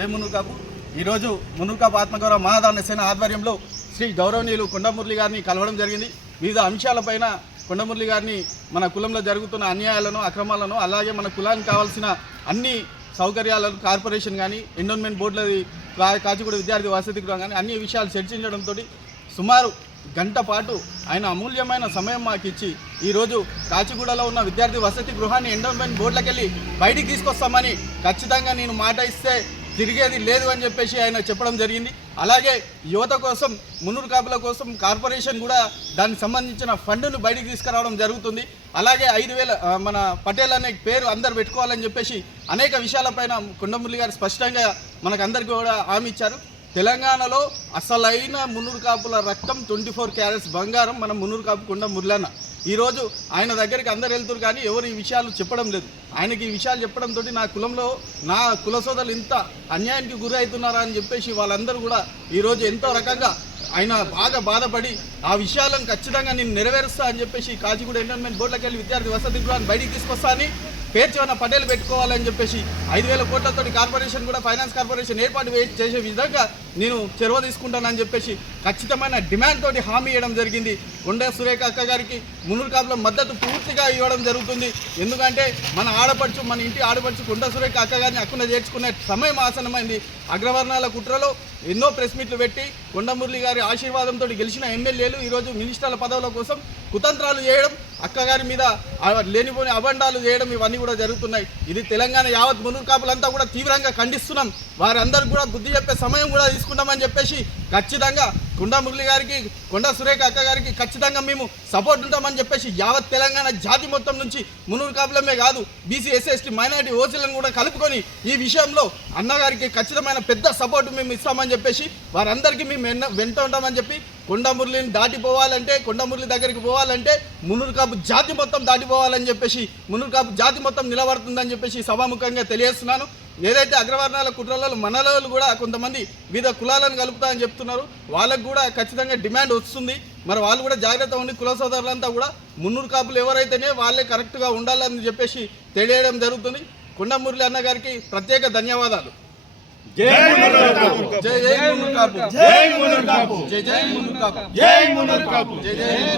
జై మున్నూరు ఈరోజు మున్నూరు ఆత్మగౌరవ మహాదాన సేన ఆధ్వర్యంలో శ్రీ గౌరవనీయులు కొండమురళి గారిని కలవడం జరిగింది. వివిధ అంశాలపైన కొండమురళి గారిని మన కులంలో జరుగుతున్న అన్యాయాలను అక్రమాలను అలాగే మన కులానికి కావాల్సిన అన్ని సౌకర్యాలను కార్పొరేషన్ కానీ ఎండోన్మెంట్ బోర్డులది కాచిగూడ విద్యార్థి వసతి గృహం కానీ అన్ని విషయాలు చర్చించడంతో సుమారు గంట పాటు ఆయన అమూల్యమైన సమయం మాకు ఇచ్చి ఈరోజు కాచిగూడలో ఉన్న విద్యార్థి వసతి గృహాన్ని ఎండోన్మెంట్ బోర్డులకు వెళ్ళి బయటికి తీసుకొస్తామని ఖచ్చితంగా నేను మాట ఇస్తే తిరిగేది లేదు అని చెప్పేసి ఆయన చెప్పడం జరిగింది. అలాగే యువత కోసం మున్నూరు కాపుల కోసం కార్పొరేషన్ కూడా దానికి సంబంధించిన ఫండ్ను బయటికి తీసుకురావడం జరుగుతుంది. అలాగే ఐదు వేల మన పటేల్ అనే పేరు అందరు పెట్టుకోవాలని చెప్పేసి అనేక విషయాలపైన కొండమురళి గారు స్పష్టంగా మనకందరికీ కూడా హామీ ఇచ్చారు. తెలంగాణలో అసలైన మున్నూరు కాపుల రక్తం ట్వంటీ ఫోర్ క్యారెట్స్ బంగారం మన మున్నూరు కాపు కొండ మురళన్న. ఈరోజు ఆయన దగ్గరికి అందరు వెళ్తున్నారు కానీ ఎవరు ఈ విషయాలు చెప్పడం లేదు. ఆయనకి ఈ విషయాలు చెప్పడంతో నా కులంలో నా కుల సోదరులు ఇంత అన్యాయానికి గురి అవుతున్నారా అని చెప్పేసి వాళ్ళందరూ కూడా ఈరోజు ఎంతో రకంగా ఆయన బాగా బాధపడి ఆ విషయాలను ఖచ్చితంగా నేను నెరవేరుస్తా అని చెప్పేసి కాచిగూడ ఎంటర్మెంట్ బోర్డులకు వెళ్ళి విద్యార్థి వసతి గృహాన్ని బయటికి తీసుకొస్తా అని పేరు చివరన పటేల్ పెట్టుకోవాలని చెప్పేసి ఐదు వేల కోట్లతో కార్పొరేషన్ కూడా ఫైనాన్స్ కార్పొరేషన్ ఏర్పాటు చేసే విధంగా నేను చొరవ తీసుకుంటానని చెప్పేసి ఖచ్చితమైన డిమాండ్ తోటి హామీ ఇవ్వడం జరిగింది. కొండ సురేఖ అక్క గారికి మునురు కాపుల మద్దతు పూర్తిగా ఇవ్వడం జరుగుతుంది. ఎందుకంటే మన ఆడపడుచు మన ఇంటి ఆడపడుచు కొండ సురేఖ అక్క గారిని అక్కున చేర్చుకునే సమయం ఆసనమైంది అగ్రవర్ణాల కుట్రలో ఎన్నో ప్రెస్ మీట్లు పెట్టి కొండమురళి గారి ఆశీర్వాదంతో గెలిచిన ఎమ్మెల్యేలు ఈరోజు మినిస్టర్ల పదవుల కోసం కుతంత్రాలు చేయడం అక్కగారి మీద లేనిపోని అబండాలు చేయడం ఇవన్నీ కూడా జరుగుతున్నాయి. ఇది తెలంగాణ యావత్ మునుకాపులంతా కూడా తీవ్రంగా ఖండిస్తున్నాం. వారందరూ కూడా బుద్ధి చెప్పే సమయం కూడా తీసుకుంటామని చెప్పేసి ఖచ్చితంగా కుండా మురళి గారికి కొండ సురేఖ అక్క గారికి ఖచ్చితంగా మేము సపోర్ట్ ఉంటామని చెప్పేసి యావత్ తెలంగాణ జాతి మొత్తం నుంచి మునూరు కాపులమే కాదు బీసీ ఎస్సీ ఎస్టీ ఓసీలను కూడా కలుపుకొని ఈ విషయంలో అన్నగారికి ఖచ్చితమైన పెద్ద సపోర్ట్ మేము ఇస్తామని చెప్పేసి వారందరికీ మేము వెన్న- వెంట ఉంటామని చెప్పి కొండమురళిని దాటిపోవాలంటే కొండమురళి దగ్గరికి పోవాలంటే మునూరు కాపు జాతి మొత్తం దాటిపోవాలని చెప్పేసి మునూరు కాపు జాతి మొత్తం నిలబడుతుందని చెప్పేసి సభాముఖంగా తెలియజేస్తున్నాను. ఏదైతే అగ్రవర్ణాల కుట్రలలో మనలో కూడా కొంతమంది వివిధ కులాలను కలుపుతా అని చెప్తున్నారు వాళ్ళకు కూడా ఖచ్చితంగా డిమాండ్ వస్తుంది. మరి వాళ్ళు కూడా జాగ్రత్త ఉండి కుల సోదరులంతా కూడా మున్నూరు కాపులు ఎవరైతేనే వాళ్ళే కరెక్ట్గా ఉండాలని చెప్పేసి తెలియడం జరుగుతుంది. కొండమురళి అన్న గారికి ప్రత్యేక ధన్యవాదాలు. జై జై జై జై మునూరు కాపు. జై జై మున్నూరు కాపు. జై మునూరు కాపు. జై జై